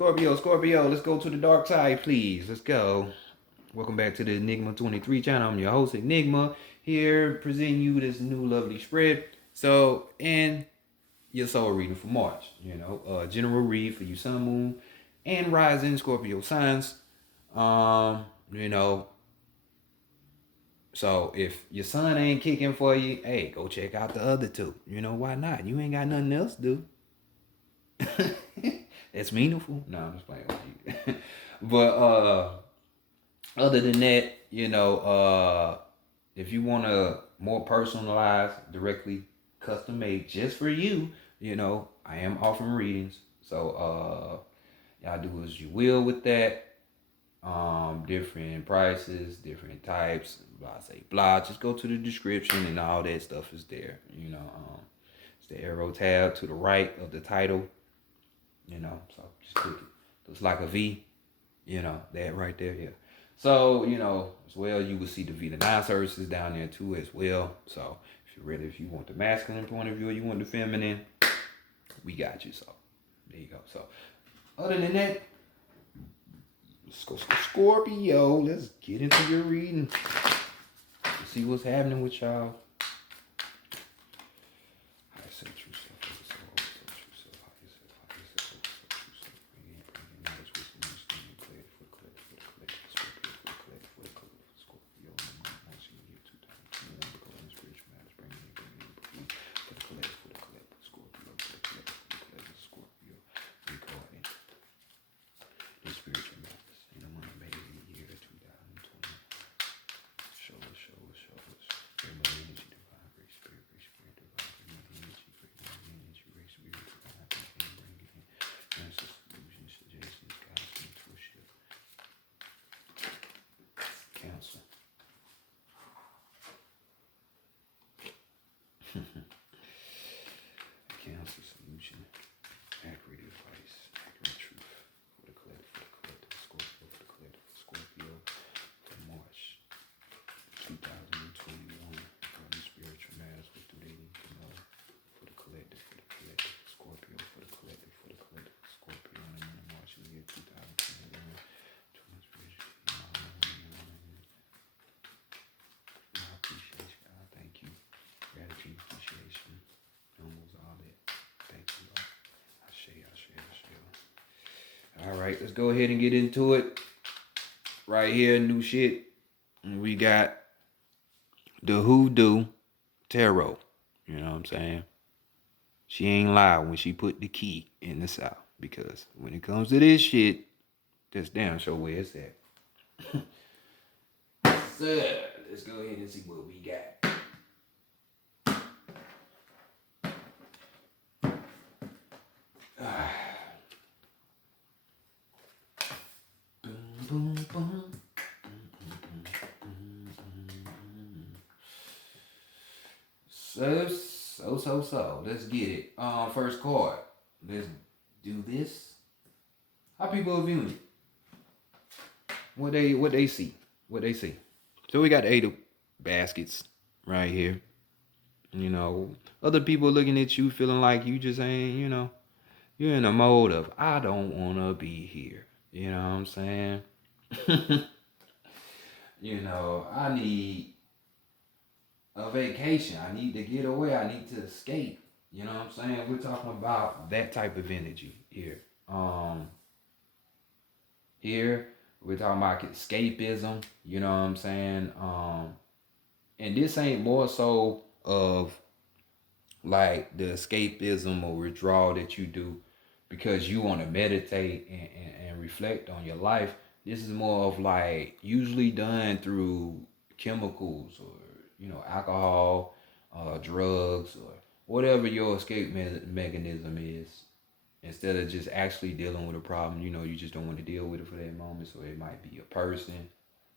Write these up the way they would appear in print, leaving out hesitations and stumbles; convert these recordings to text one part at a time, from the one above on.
Scorpio, let's go to the dark side, please. Let's go. Welcome back to the Enigma 23 channel. I'm your host, Enigma, here presenting you this new lovely spread. So, in your soul reading for March, general read for you, sun, moon, and rising Scorpio signs. Um, you know, so if your sun ain't kicking for you, hey, go check out the other two. Why not? You ain't got nothing else to do. It's meaningful. No, I'm just playing with you. But other than that, if you want to more personalized, directly custom made just for you, I am offering readings. So y'all do as you will with that. Different prices, different types, blah say blah. Just go to the description and all that stuff is there. It's the arrow tab to the right of the title. So just click it. Looks like a V, that right there, yeah. So, as well, you will see the V9 services down there too as well. So if you want the masculine point of view or you want the feminine, we got you. So there you go. So other than that, let's go Scorpio. Let's get into your reading. Let's see what's happening with y'all. Counsel, solution, accurate advice, accurate truth for the collective, Scorpio, for the collective, Scorpio, for March 2021. For the spiritual matters, what do they need to know? For the collective, Scorpio, for the collective, Scorpio, in the month of March in the year 2021. I appreciate you. Thank you. Gratitude, appreciation. Almost all that. Thank you. I share. All right, let's go ahead and get into it. Right here, new shit. We got the Hoodoo Tarot. You know what I'm saying? She ain't lie when she put the key in the South. Because when it comes to this shit, that's damn sure where it's at. So, let's go ahead and see what we got. Boom, boom. So. Let's get it. First card. Let's do this. How people are viewing it? What they see. So we got the 8 of baskets right here. Other people looking at you feeling like you just ain't, you're in a mode of I don't wanna be here. You know what I'm saying? I need a vacation. I need to get away. I need to escape. You know what I'm saying? We're talking about that type of energy here. Here we're talking about escapism. You know what I'm saying? And this ain't more so of like the escapism or withdrawal that you do because you want to meditate and reflect on your life. This is more of like usually done through chemicals or alcohol, drugs, or whatever your escape mechanism is. Instead of just actually dealing with a problem, you just don't want to deal with it for that moment. So it might be a person,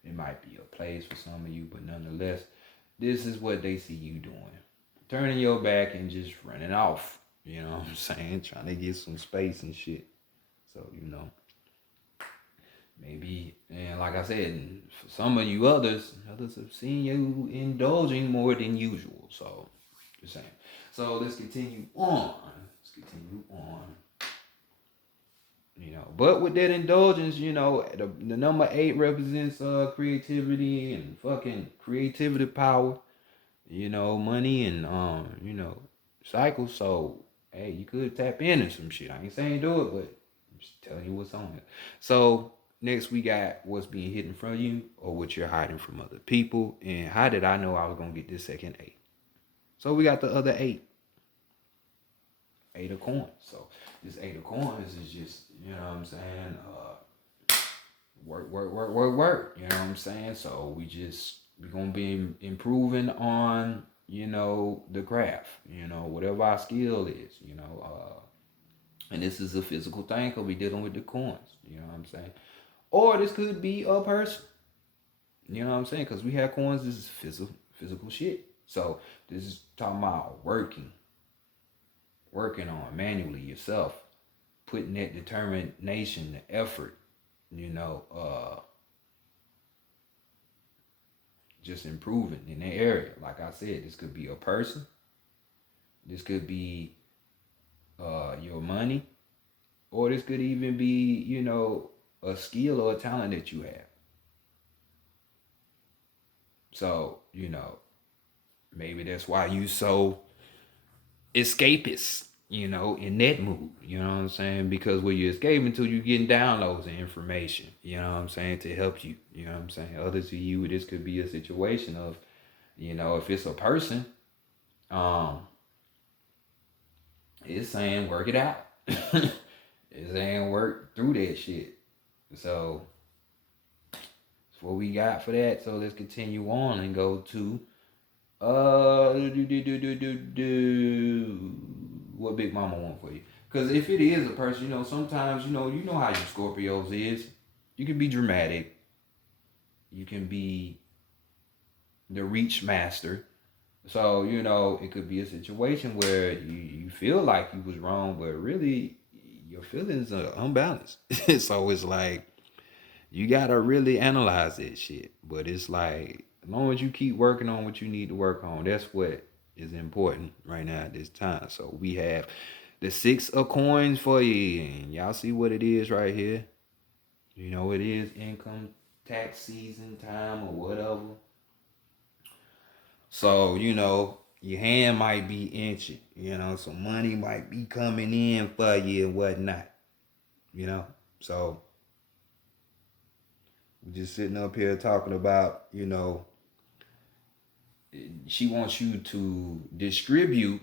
it might be a place for some of you, but nonetheless, this is what they see you doing. Turning your back and just running off. You know what I'm saying? Trying to get some space and shit. So, maybe, and like I said, for some of you others have seen you indulging more than usual. So, just saying. So, let's continue on. But with that indulgence, the number 8 represents creativity and fucking creativity power, money and cycles. So hey, you could tap into some shit. I ain't saying do it, but I'm just telling you what's on it. So next we got what's being hidden from you or what you're hiding from other people. And how did I know I was gonna get this second 8? So we got the other 8. 8 of coins. So this 8 of coins is just, you know what I'm saying? Work. You know what I'm saying? So we gonna be improving on, the craft, whatever our skill is, and this is a physical thing because we dealing with the coins, you know what I'm saying? Or this could be a person, you know what I'm saying? Because we have coins, this is physical shit. So this is talking about working on manually yourself, putting that determination, the effort, just improving in that area. Like I said, this could be a person, this could be your money, or this could even be, a skill or a talent that you have. So, maybe that's why you so escapist, in that mood, you know what I'm saying? Because when you're escaping to, you're getting downloads and information, you know what I'm saying, to help you, you know what I'm saying? Others of you, this could be a situation of, if it's a person, it's saying work it out. It's saying work through that shit. So that's what we got for that. So let's continue on and go to what Big Mama want for you. Because if it is a person, sometimes, you know how you Scorpios is. You can be dramatic. You can be the reach master. So, it could be a situation where you feel like you was wrong, but really your feelings are unbalanced. So it's like, you gotta really analyze that shit. But it's like, as long as you keep working on what you need to work on, that's what is important right now at this time. So we have the 6 of coins for you, and y'all see what it is right here. It is income tax season time or whatever. So, your hand might be inching, so money might be coming in for you and whatnot, So we're just sitting up here talking about, she wants you to distribute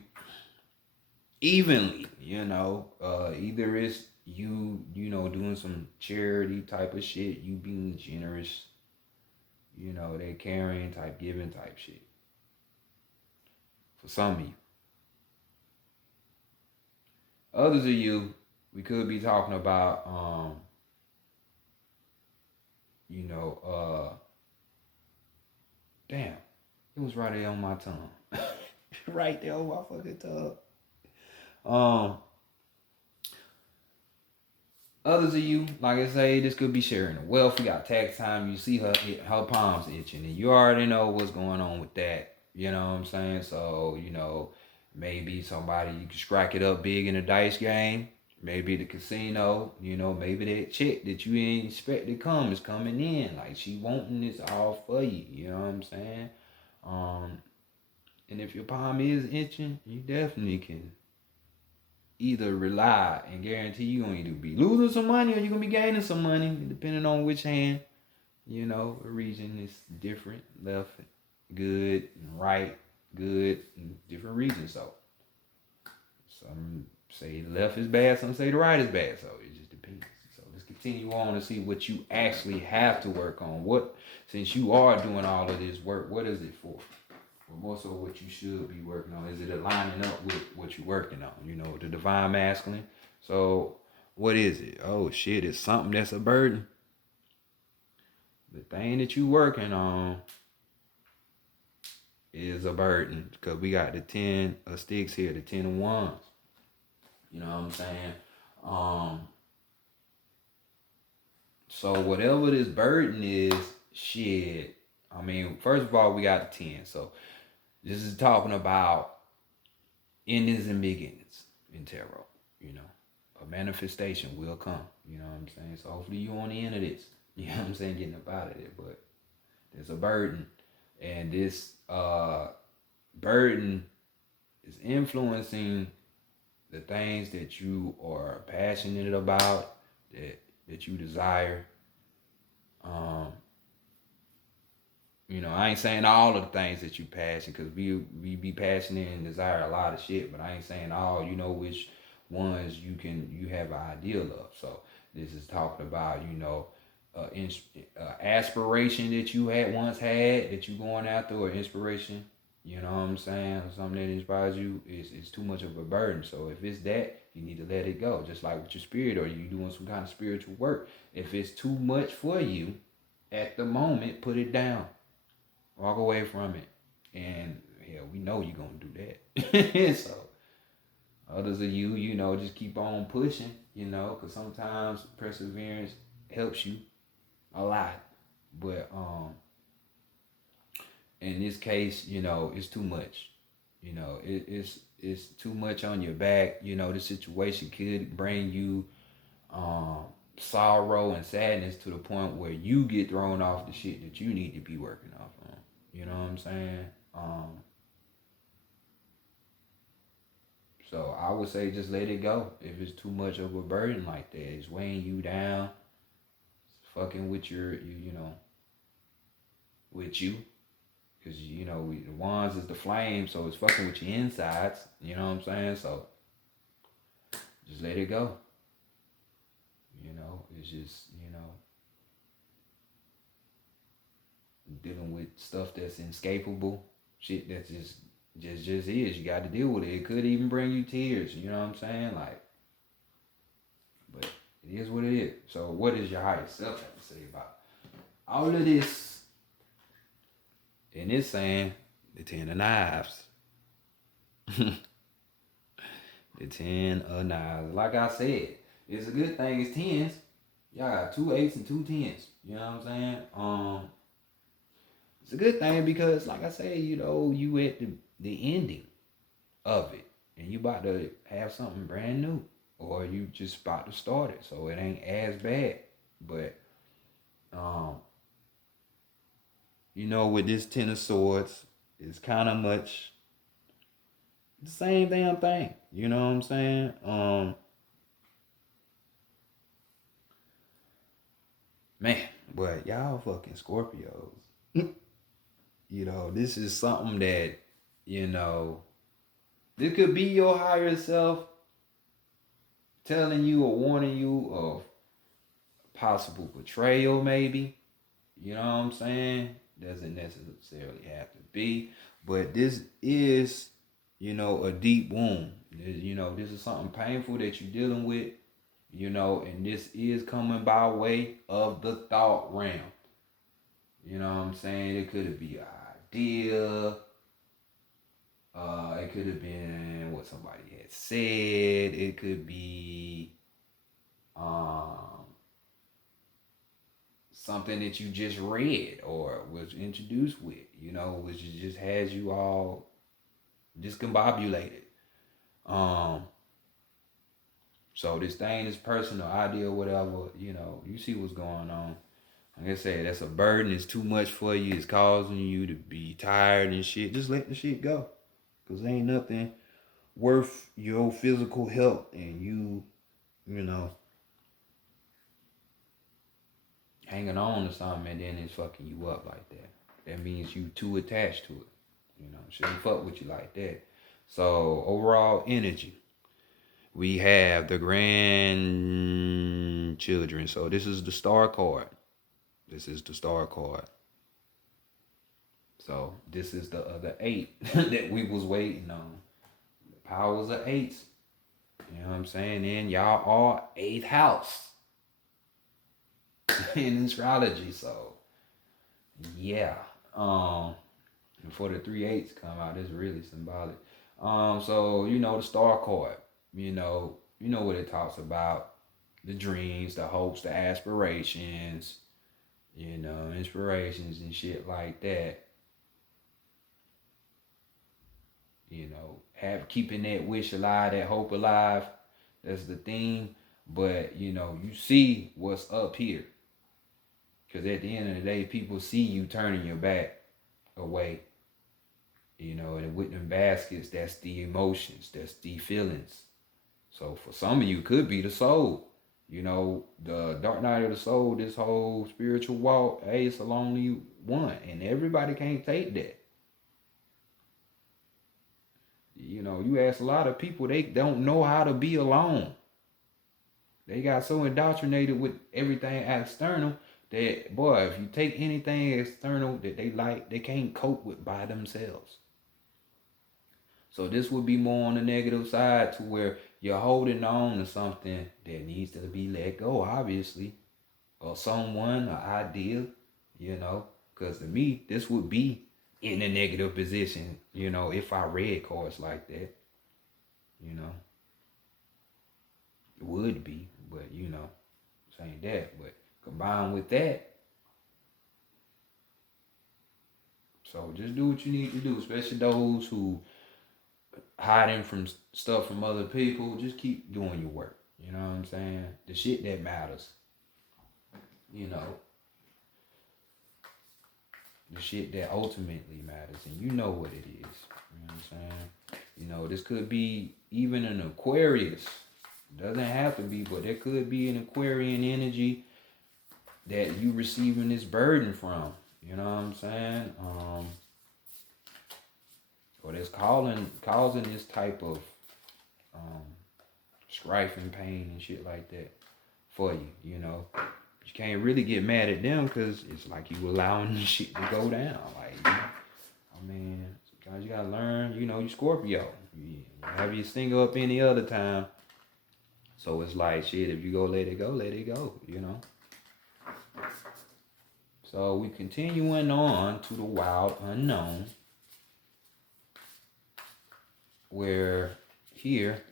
evenly, either it's you, doing some charity type of shit, you being generous, that caring type, giving type shit. For some of you. Others of you, we could be talking about, damn, it was right there on my tongue. Right there on my fucking tongue. Others of you, like I say, this could be sharing the wealth. We got tax time. You see her palms itching, and you already know what's going on with that. You know what I'm saying? So, maybe somebody, you can strike it up big in a dice game. Maybe the casino, maybe that chick that you ain't expect to come is coming in. Like, she wanting this all for you. You know what I'm saying? And if your palm is itching, you definitely can either rely and guarantee you're going to be losing some money or you're going to be gaining some money, depending on which hand. A region is different. Left, good, and right, good, and different regions. So some say the left is bad, some say the right is bad. So it just depends. So let's continue on to see what you actually have to work on. Since you are doing all of this work, what is it for? Or more so what you should be working on. Is it aligning up with what you're working on? The divine masculine. So what is it? Oh shit, it's something that's a burden. The thing that you working on is a burden. Because we got the 10 of sticks here, the 10 of wands. You know what I'm saying? So whatever this burden is, shit. I mean, first of all, we got the 10. So this is talking about endings and beginnings in tarot, a manifestation will come. You know what I'm saying? So hopefully you on the end of this. You know what I'm saying? Getting up out of it. But there's a burden. And this burden is influencing the things that you are passionate about, that you desire. You know, I ain't saying all of the things that you passionate, because we be passionate and desire a lot of shit, but I ain't saying all. You know which ones you have an ideal of. So this is talking about, you know, aspiration that you had once had that you going after, or inspiration. You know what I'm saying? Something that inspires you is too much of a burden. So if it's that, you need to let it go. Just like with your spirit, or you doing some kind of spiritual work. If it's too much for you at the moment, put it down. Walk away from it. And hell, we know you're gonna do that. So others of you, you know, just keep on pushing, you know, because sometimes perseverance helps you a lot. But in this case, you know, it's too much. You know, it's too much on your back. You know, the situation could bring you sorrow and sadness to the point where you get thrown off the shit that you need to be working off on. You know what I'm saying? So I would say just let it go. If it's too much of a burden like that, it's weighing you down, it's fucking with you know, with you. Because, you know, the wands is the flame, so it's fucking with your insides. You know what I'm saying? So just let it go. You know, it's just, you know, dealing with stuff that's inescapable, shit that's just is. You got to deal with it. It could even bring you tears. You know what I'm saying? Like, but it is what it is. So, what does your higher self have to say about all of this? And it's saying the 10 of knives. The 10 of knives. Like I said, it's a good thing. It's tens. Y'all got 2 8s and 2 10s. You know what I'm saying? It's a good thing because, like I say, you know, you at the ending of it, and you about to have something brand new, or you just about to start it, so it ain't as bad. But you know, with this 10 of swords, it's kind of much the same damn thing. You know what I'm saying? Man, but y'all fucking Scorpios. You know, this is something that, you know, this could be your higher self telling you or warning you of possible betrayal, maybe. You know what I'm saying? Doesn't necessarily have to be. But this is, you know, a deep wound. You know, this is something painful that you're dealing with, you know, and this is coming by way of the thought realm. You know what I'm saying? It could be an idea. It could have been what somebody had said. It could be something that you just read or was introduced with, you know, which just has you all discombobulated. So this thing is personal, idea, whatever, you know, you see what's going on. Like I said, that's a burden. It's too much for you. It's causing you to be tired and shit. Just let the shit go. Because ain't nothing worth your physical health and you know, hanging on to something and then it's fucking you up like that. That means you too attached to it. You know, shouldn't fuck with you like that. So overall energy. We have the grandchildren. So this is the star card. This is the star card. So this is the other 8 that we was waiting on. The powers of 8s. You know what I'm saying? And y'all are 8th house in astrology. So yeah. And for the 3 8s come out, it's really symbolic. So you know the star card. You know what it talks about. The dreams, the hopes, the aspirations, you know, inspirations and shit like that. You know, keeping that wish alive, that hope alive, That's the theme. But you know, you see what's up here. Because at the end of the day, people see you turning your back away. You know, and with them baskets, that's the emotions, that's the feelings. So for some of you, it could be the soul. You know, the dark night of the soul, this whole spiritual walk, hey, it's a lonely one. And everybody can't take that. You know, you ask a lot of people, they don't know how to be alone. They got so indoctrinated with everything external that, boy, if you take anything external that they like, they can't cope with by themselves. So this would be more on the negative side, to where you're holding on to something that needs to be let go, obviously, or someone, an idea, you know. Because to me, this would be in a negative position, you know, if I read cards like that, you know. It would be, but you know, saying that. But combined with that, so just do what you need to do, especially those who hiding from stuff from other people. Just keep doing your work. You know what I'm saying? The shit that matters. You know, the shit that ultimately matters, and you know what it is. You know what I'm saying? You know, this could be even an Aquarius. Doesn't have to be, but there could be an Aquarian energy that you receiving this burden from. You know what I'm saying? Or that's causing this type of strife and pain and shit like that for you. You know, you can't really get mad at them because it's like you allowing this shit to go down. Like, you know, I mean, sometimes you gotta learn. You know, you Scorpio. You have your stinger up any other time. So it's like, shit, if you go let it go, let it go, you know. So we continuing on to the wild unknown, where here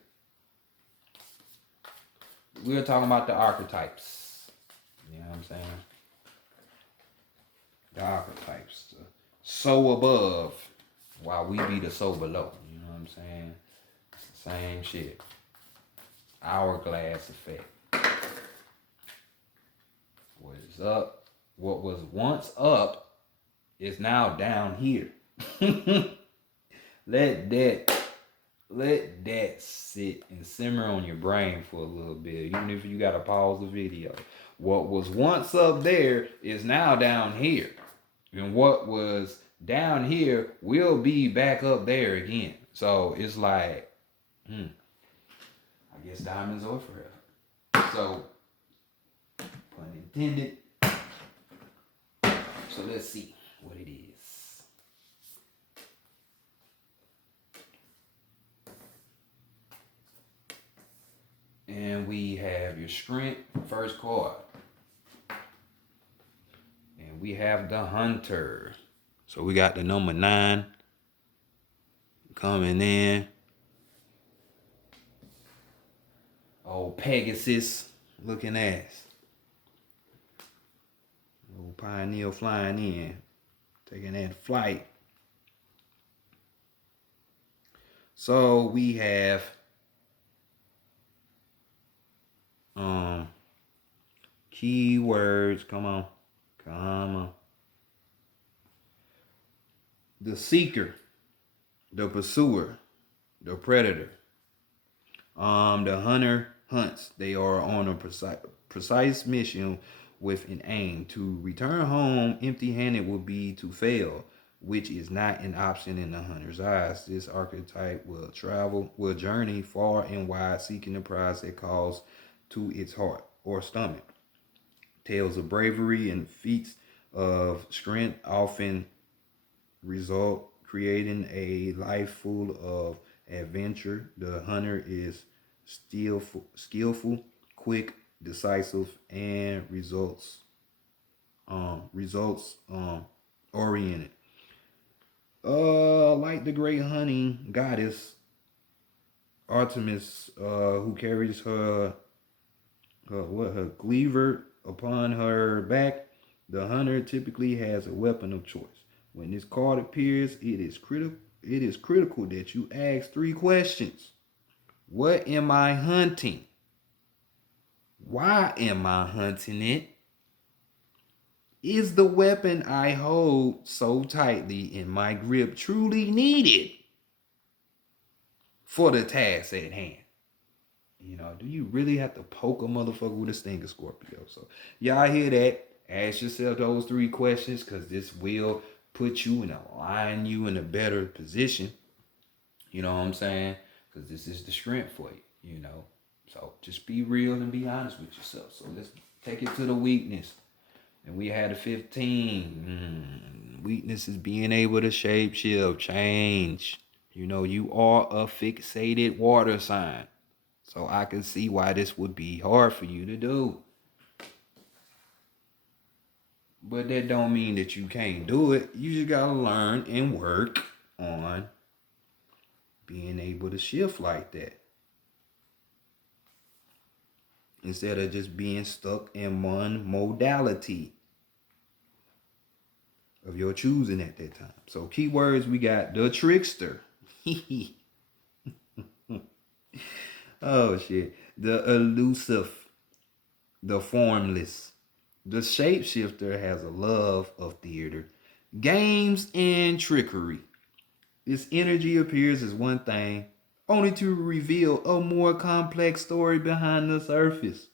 we're talking about the archetypes. You know what I'm saying? The archetypes. The so above while we be the so below. You know what I'm saying? It's the same shit. Hourglass effect. What is up? What was once up is now down here. Let that sit and simmer on your brain for a little bit, even if you gotta pause the video. What was once up there is now down here. And what was down here will be back up there again. So it's like, I guess diamonds are forever. So, pun intended. So let's see what it is. And we have your strength, first card. And we have the hunter. So we got the number 9 coming in. Old Pegasus looking ass. Old Pioneer flying in, taking that flight. So we have keywords. Come on. The seeker, the pursuer, the predator. The hunter hunts. They are on a precise mission with an aim. To return home empty-handed will be to fail, which is not an option in the hunter's eyes. This archetype will journey far and wide, seeking the prize that calls to its heart or stomach. Tales of bravery and feats of strength often result, creating a life full of adventure. The hunter is skillful, quick, decisive, and results oriented. Like the great hunting goddess Artemis, who carries her cleaver upon her back, the hunter typically has a weapon of choice. When this card appears, it is critical that you ask 3 questions. What am I hunting? Why am I hunting it? Is the weapon I hold so tightly in my grip truly needed for the task at hand? Do you really have to poke a motherfucker with a stinger, Scorpio? So, y'all hear that? Ask yourself those 3 questions, because this will put you and align you in a better position. You know what I'm saying? Because this is the strength for you. So, just be real and be honest with yourself. So, let's take it to the weakness. And we had a 15. Weakness is being able to shape shift, change. You are a fixated water sign. So I can see why this would be hard for you to do. But that don't mean that you can't do it. You just gotta learn and work on being able to shift like that. Instead of just being stuck in one modality of your choosing at that time. So keywords, we got the trickster. Oh shit. The elusive. The formless. The shapeshifter has a love of theater, games, and trickery. Its energy appears as one thing, only to reveal a more complex story behind the surface.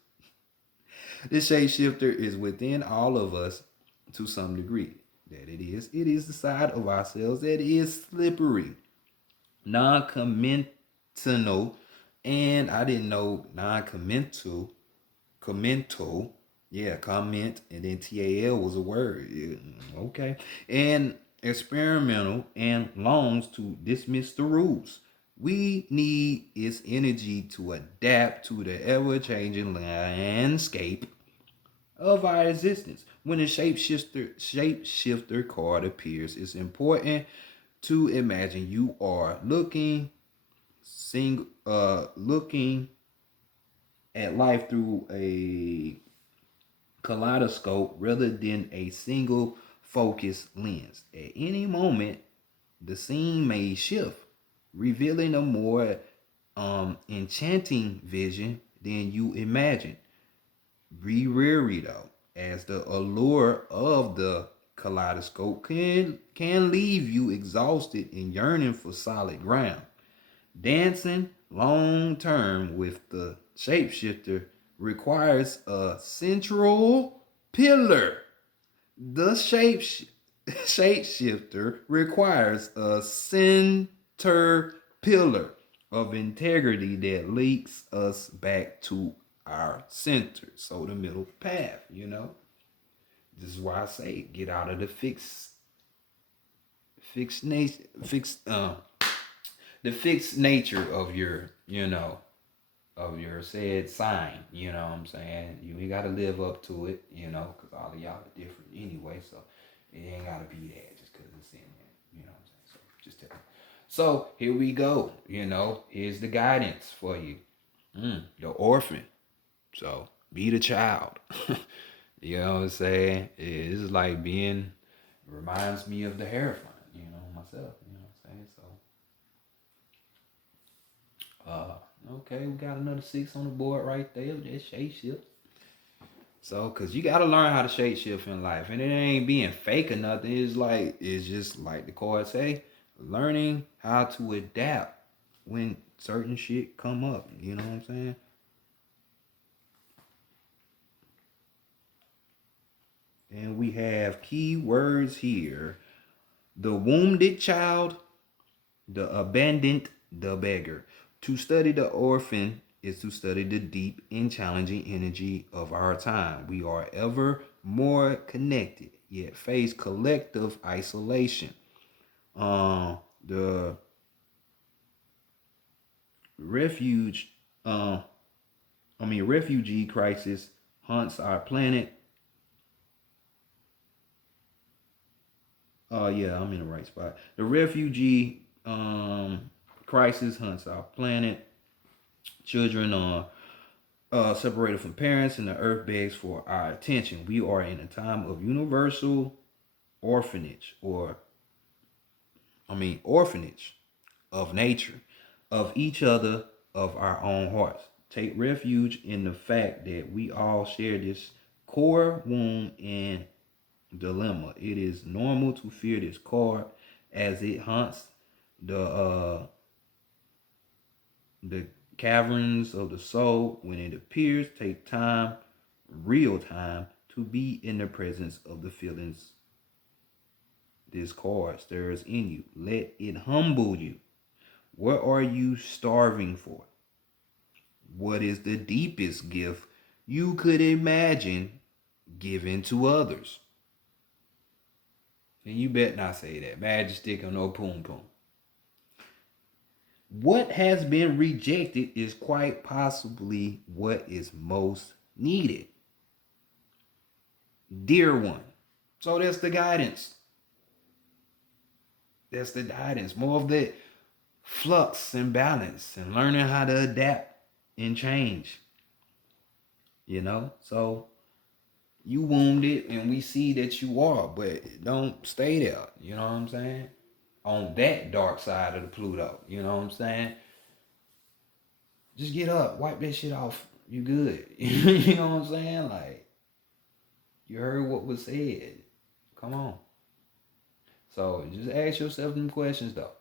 The shapeshifter is within all of us to some degree. That it is. It is the side of ourselves that is slippery, non-commental, and I didn't know non-commental. Yeah, comment, and then TAL was a word. Yeah, okay. And experimental, and longs to dismiss the rules. We need its energy to adapt to the ever-changing landscape of our existence. When the shapeshifter card appears, it's important to imagine you are looking at life through a kaleidoscope rather than a single focus lens. At any moment, the scene may shift, revealing a more enchanting vision than you imagined. Be wary though, as the allure of the kaleidoscope can leave you exhausted and yearning for solid ground. Dancing long term with the shapeshifter requires a central pillar. The shapeshifter requires a center pillar of integrity that leads us back to our center. So the middle path. This is why I say get out of the fixed nature of your said sign. You know what I'm saying? You ain't gotta live up to it, because all of y'all are different anyway. So it ain't gotta be that just because it's in there. You know what I'm saying? So just tell me. So here we go. Here's the guidance for you. The orphan. So be the child. You know what I'm saying? It's like reminds me of the Hierophant, myself. You know what I'm saying? Okay, we got another 6 on the board right there. That's shape shift. So, cause you gotta learn how to shape shift in life, and it ain't being fake or nothing. It's just like the card say, learning how to adapt when certain shit come up. You know what I'm saying? And we have key words here: the wounded child, the abandoned, the beggar. To study the orphan is to study the deep and challenging energy of our time. We are ever more connected, yet face collective isolation. The refuge, refugee crisis haunts our planet. Yeah, I'm in the right spot. The refugee crisis hunts our planet. Children are separated from parents, and the earth begs for our attention. We are in a time of universal orphanage, orphanage of nature, of each other, of our own hearts. Take refuge in the fact that we all share this core wound and dilemma. It is normal to fear this card as it haunts the caverns of the soul. When it appears, take time, real time, to be in the presence of the feelings this card stirs in you. Let it humble you. What are you starving for? What is the deepest gift you could imagine giving to others? And you bet not say that. Magic stick or no poom poom. What has been rejected is quite possibly what is most needed. Dear one. So that's the guidance. That's the guidance. More of the flux and balance and learning how to adapt and change. You know? So you wounded and we see that you are, but don't stay there. You know what I'm saying? On that dark side of the Pluto. You know what I'm saying? Just get up, wipe that shit off. You good. You know what I'm saying? Like, you heard what was said. Come on. So just ask yourself them questions though.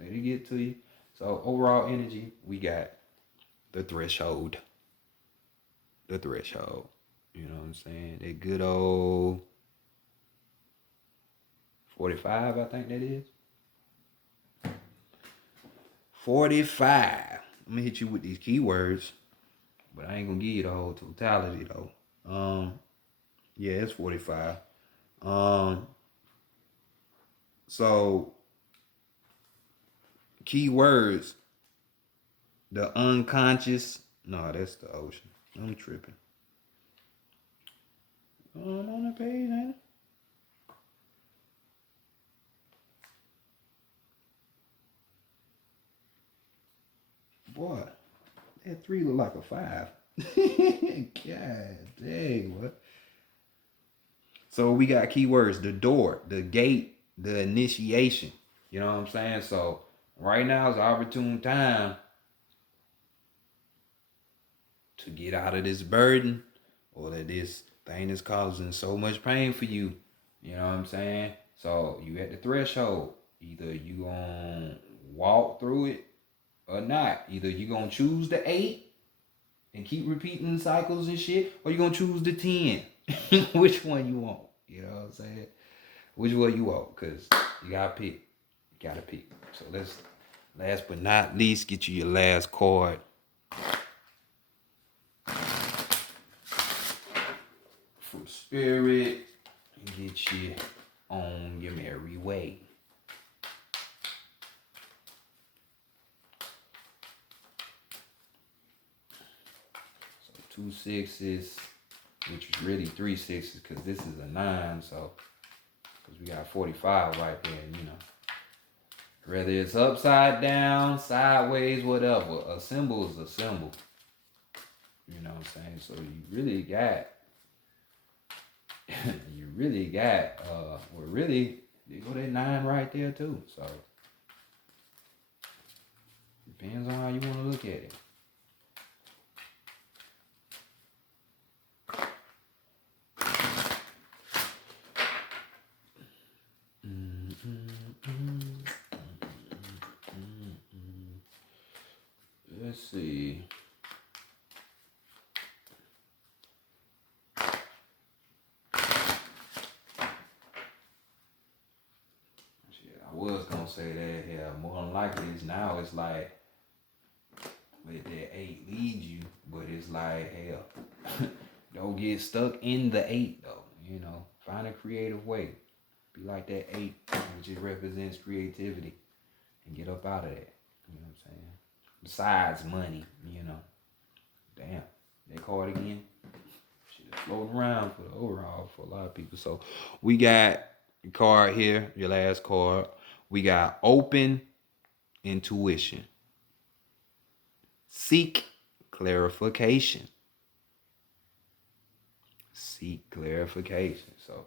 Let it get to you. So overall energy, we got the threshold. The threshold. You know what I'm saying? That good old 45, I think that is. 45. I'm gonna hit you with these keywords, but I ain't gonna give you the whole totality though. Yeah, it's 45. So keywords, the unconscious. No, that's the ocean. I'm tripping. I'm on the page, ain't it? Boy, that 3 look like a 5. God dang, what? So we got keywords: the door, the gate, the initiation. You know what I'm saying? So right now is an opportune time to get out of this burden or that this thing is causing so much pain for you. You know what I'm saying? So you at the threshold. Either you gonna walk through it or not. Either you gonna choose the 8 and keep repeating cycles and shit, or you gonna choose the 10. Which one you want? You know what I'm saying? Which one you want? Cause you gotta pick. You gotta pick. So let's, last but not least, get you your last card. For spirit, and get you on your merry way. So 2 6s, which is really 3 6s, because this is a 9, so because we got 45 right there, and you know. Whether it's upside down, sideways, whatever, a symbol is a symbol. You know what I'm saying? So you really got, well, really, they go that 9 right there too. So depends on how you want to look at it. Let's see. I was gonna say that, yeah, more than likely it's now it's like let that 8 lead you, but it's like, hell, don't get stuck in the 8 though, you know. Find a creative way. Be like that 8, which represents creativity, and get up out of that. You know what I'm saying? Besides money, you know. Damn, that card again. Shit is floating around for the overall for a lot of people. So we got your card here, your last card. We got open intuition. Seek clarification. Seek clarification. So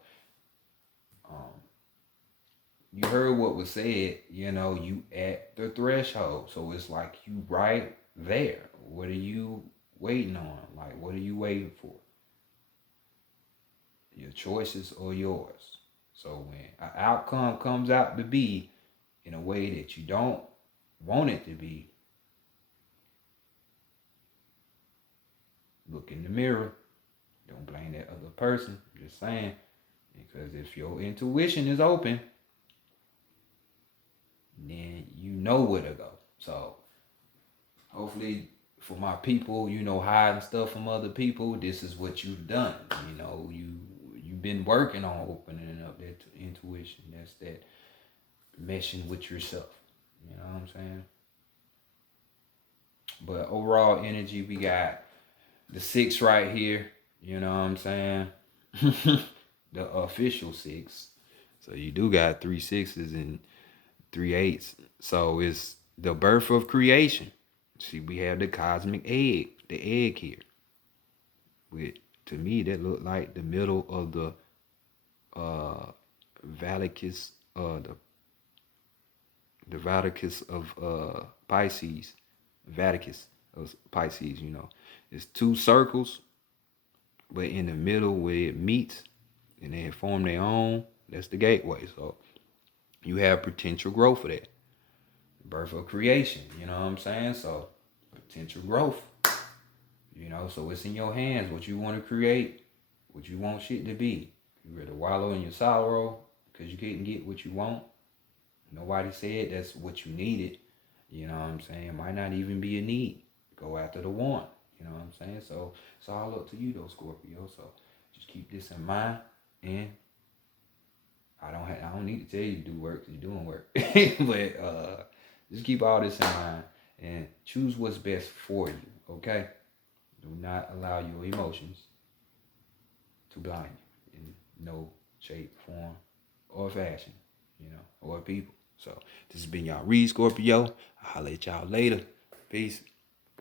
you heard what was said, you know, you at the threshold. So it's like you right there. What are you waiting on? Like, what are you waiting for? Your choices or yours. So when an outcome comes out to be in a way that you don't want it to be, look in the mirror. Don't blame that other person. I'm just saying. Because if your intuition is open, then you know where to go. So hopefully for my people, hiding stuff from other people, this is what you've done. You've been working on opening up that intuition. That's that meshing with yourself. You know what I'm saying? But overall energy, we got the 6 right here. You know what I'm saying? The official 6. So you do got 3 6s and 3 8s. So it's the birth of creation. See, we have the cosmic egg, the egg here. With, to me, that looked like the middle of the Valicus, the Vaticus of Pisces, Vaticus of Pisces. It's 2 circles, but in the middle where it meets, and they form their own. That's the gateway. So you have potential growth for that. Birth of creation. You know what I'm saying? So potential growth. So it's in your hands what you want to create, what you want shit to be. You rather wallow in your sorrow because you couldn't get what you want. Nobody said that's what you needed. You know what I'm saying? It might not even be a need. Go after the want. You know what I'm saying? So it's all up to you though, Scorpio. So just keep this in mind, and I don't need to tell you to do work because you're doing work. But just keep all this in mind and choose what's best for you. Okay? Do not allow your emotions to blind you in no shape, form, or fashion, or people. So this has been y'all Read Scorpio. I'll holler at y'all later. Peace.